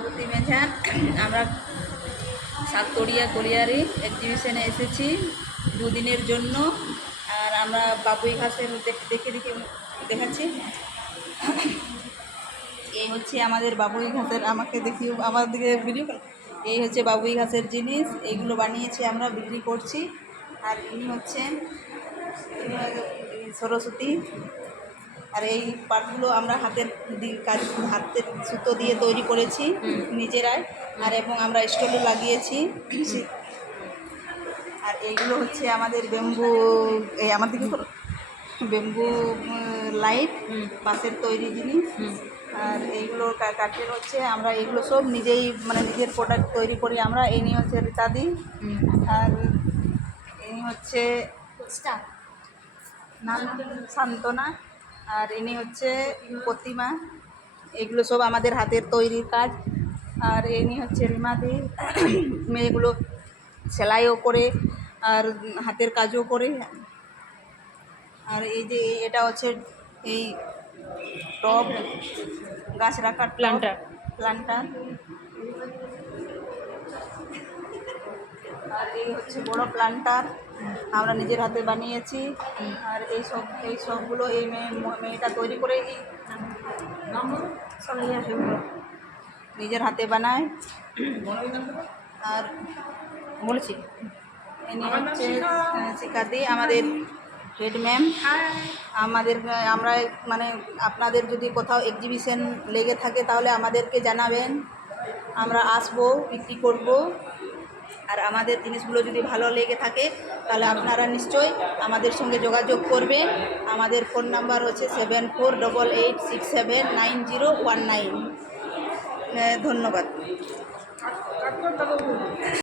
পার্বতী মেঝা। আমরা সাততরিয়া কোলিয়ারি এক্সিবিশনে এসেছি দুদিনের জন্য। আর আমরা বাবুই ঘাসের দেখে দেখাচ্ছি। এই হচ্ছে আমাদের বাবুই ঘাসের, আমাকে দেখিও, আমার দিকে ভিডিও। এই হচ্ছে বাবুই ঘাসের জিনিস, এইগুলো বানিয়েছি আমরা, বিক্রি করছি। আর ইনি হচ্ছেন সরস্বতী। আর এই পাটগুলো আমরা হাতের সুতো দিয়ে তৈরি করেছি নিজেরাই। আর এবং আমরা স্টলে লাগিয়েছি। আর এইগুলো হচ্ছে আমাদের বেম্বু, এই আমার দিকে বেম্বু লাইট, বাঁশের তৈরি জিনিস। আর এইগুলো কাঠের হচ্ছে, আমরা এগুলো সব নিজেই মানে নিজের প্রোডাক্ট তৈরি করি আমরা। এই নিয়ে হচ্ছে রীতাদি। আর এই হচ্ছে নাম সান্ত্বনা। আর ইনি হচ্ছে প্রতিমা। এগুলো সব আমাদের হাতের তৈরির কাজ। আর ইনি হচ্ছে রিমাদি। মেয়েগুলো সেলাইও করে আর হাতের কাজও করে। আর এই যে এটা হচ্ছে এই টব, গাছ রাখার প্লান্টার। আর এই হচ্ছে বড় প্লান্টার, আমরা নিজের হাতে বানিয়েছি। আর এই সবগুলো এই মেয়েটা তৈরি করে নিজের হাতে বানায়। আর বলেছি ইনি হচ্ছে শিখাদি, আমাদের হেড ম্যাম। আমরা মানে আপনাদের যদি কোথাও এক্সিবিশন লেগে থাকে তাহলে আমাদেরকে জানাবেন, আমরা আসবো, বিক্রি করব। আর আমাদের জিনিসগুলো যদি ভালো লেগে থাকে তাহলে আপনারা নিশ্চয়ই আমাদের সঙ্গে যোগাযোগ করবেন। আমাদের ফোন নাম্বার হচ্ছে 7488679019। ধন্যবাদ।